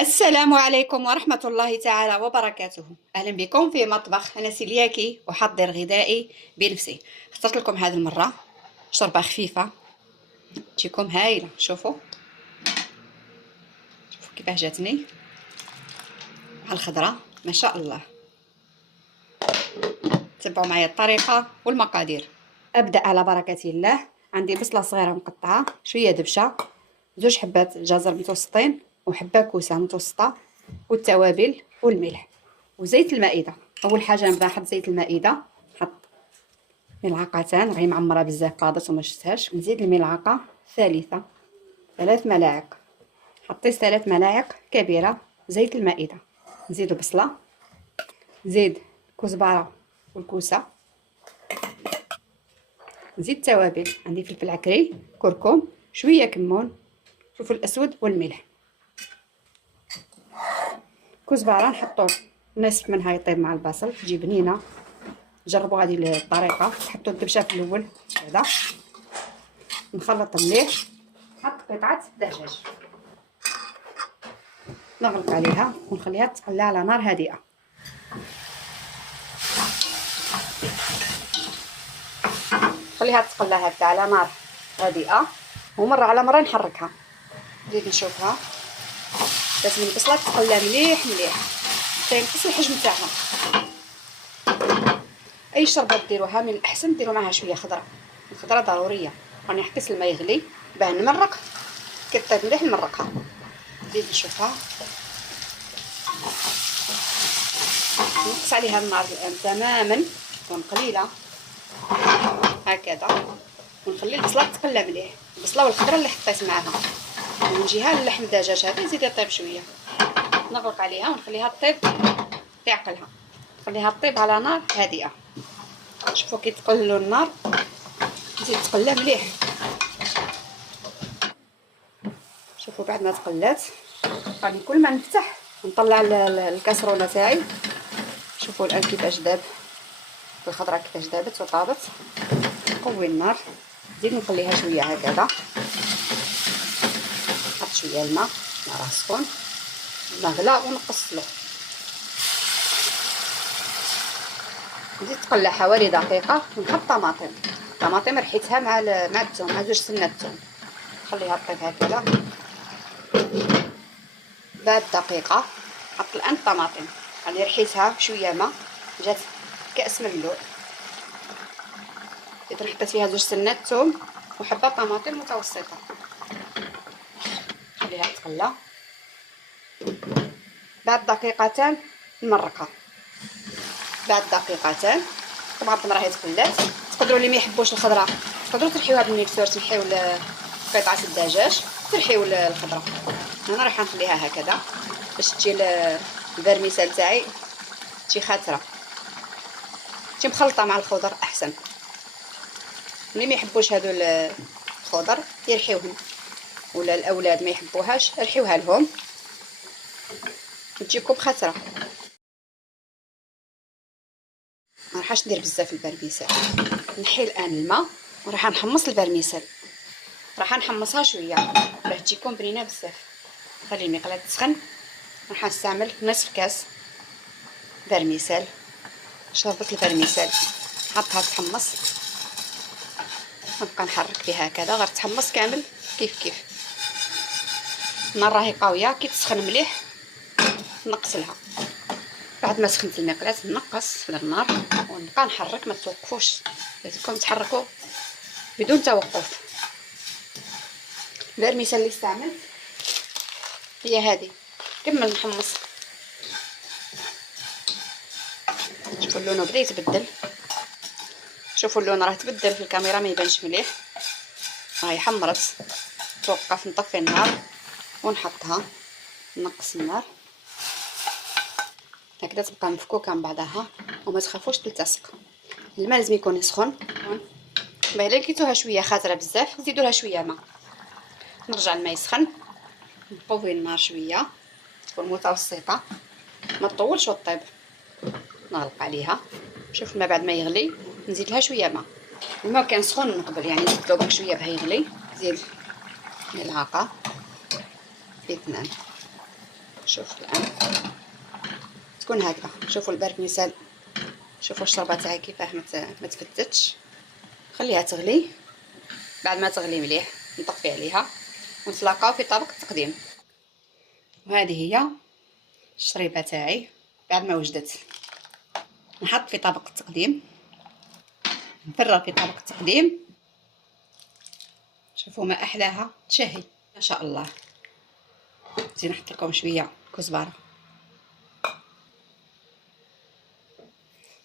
السلام عليكم ورحمة الله تعالى وبركاته. أهلا بكم في مطبخ أنا سيلياكي أحضر غذائي بنفسي. اخترت لكم هذه المرة شوربة خفيفة تجيكم هايلة. شوفوا كيفاه جاتني مع الخضرة ما شاء الله. تبعوا معايا الطريقة والمقادير. أبدأ على بركة الله. عندي بصلة صغيرة مقطعة، شوية دبشة، زوج حبات جزر متوسطين وحبة كوسة متوسطة، والتوابل والملح وزيت المائدة. أول حاجة نبدا نحط زيت المائدة، نحط ملعقتان، راهي معمرة بزاف باضت وما شفتهاش. نزيد الملعقة الثالثة 3 ملاعق. حطيت 3 ملاعق كبيرة زيت المائدة. نزيد البصلة، نزيد الكزبرة والكوسة، نزيد التوابل. عندي فلفل عكري، كركم، شوية كمون، فلفل اسود والملح. كزبرة نحطو نصف منها يطيب مع البصل، تجي بنينه. جربوا هذه الطريقه، تحطوا الدبشه في الاول هذا. نخلط مليح، نحط قطعه دجاج، نغلق عليها ونخليها تقلى على نار هادئه. خليها تقلى هكذا على نار هادئه، ومره على مره نحركها. نزيد نشوفها لازم البصله تقلى مليح مليح حتى ينقص الحجم تاعها. اي شربه ديروها من الاحسن ديروا معها شويه خضره، الخضره ضروريه. راني حطيت الماء يغلي باه نمرق، كي طيب مليح نمرقها. نزيد نشوفها، نقص عليها النار الان تماما، تكون قليله هكذا، ونخلي البصله تقلى مليح، البصله والخضره اللي حطيت معاها. من جهه اللحم الدجاج هذا يزيد يطيب شويه، نغلق عليها ونخليها تطيب تعقلها، نخليها تطيب على نار هادئه. شوفوا كي تقللوا النار تزيد تقلى مليح. شوفوا بعد ما تقلات غادي كل ما نفتح نطلع الكاسرونه تاعي. شوفوا الان كيفاش داب الخضره، كيفاش دابت وطابت. نقوي النار، نزيد نخليها شويه هكذا، نحط شويه الماء، راه سخون، نغلى ونقص له. نزيد تقلى حوالي دقيقه ونحط طماطم رحيتها مع الثوم، مع زوج سنات ثوم. نخليها طيب هكذا. بعد دقيقه نحط الان الطماطم، راني رحيتها بشويه ماء، جات كاس من اللون. اذا حطيت فيها زوج سنات ثوم وحبه طماطم متوسطه. خليها تقلى. بعد دقيقتان نمرقها. بعد دقيقتان الطماطم راهي تقلات. تقدروا اللي ما يحبوش الخضره تقدروا ترحيوها بالميكسور، ترحيو قطعه الدجاج، ترحيو الخضره. انا راح نخليها هكذا باش تجي الفرميسال تاعي تجي خاتره، تجي مخلطه مع الخضر احسن. اللي ما يحبوش هادو الخضر يرحيوهم، ولا الاولاد ما يحبوهاش رحيوها لهم تجيكم خاتره. ما راحش ندير بزاف البرميسال. نحي الان الماء وراح نحمص البرميسال، راح نحمصها شويه باه تجيكم بنينه بزاف. خلي المقله تسخن. راح نستعمل نصف كاس برميسال، شوربه البرميسال. نحطها تحمص، نبقى نحرك فيها هكذا غير تحمص كامل كيف النار راهي قويه. كي تسخن مليح نقصلها. بعد ما سخنت المقلاة نقص في النار ونبقى نحرك، ما توقفوش، لازمكم تحركوا بدون توقف. الفرميسال اللي استعملت هي هذه. كمل نحمص. شوفوا اللون بدا يتبدل، شوفوا اللون راه تبدل في الكاميرا ما يبانش مليح، راهي حمرت. توقف، نطفي النار ونحطها، نقص النار هكذا تبقى مفكوكه من بعضها وما تخافوش تلتصق. الماء لازم يكون سخون. باغي لقيتوها شويه خاطره بزاف زيدوا لها شويه ماء. نرجع الماء يسخن، نقوي النار شويه تكون متوسطه، ما تطولش وطيب. نغلق عليها. شوف الماء بعد ما يغلي نزيد لها شويه ماء. الماء كان سخون من قبل، يعني زدت له برك شويه باه يغلي. زيد ملعقه في 2. شوف الان تكون هكذا. شوفوا البرميسال، شوفوا الشوربه تاعي كيفاه ما تفتتش. خليها تغلي، بعد ما تغلي مليح نطفي عليها ونتلاقاو في طبق التقديم. وهذه هي الشريبه تاعي بعد ما وجدت. نحط في طبق التقديم، نفرغ في طبق التقديم. شوفوا ما احلاها، تشهي ما شاء الله. نزيد نحط لكم شويه كزبره.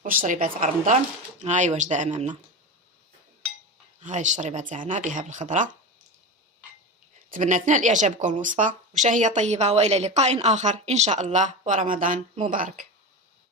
والشريبه تاع رمضان هاي واجده امامنا. هاي الشريبه تاعنا بها بالخضره. تمنيت نال اعجابكم الوصفه، وشهيه طيبه، والى لقاء اخر ان شاء الله، ورمضان مبارك.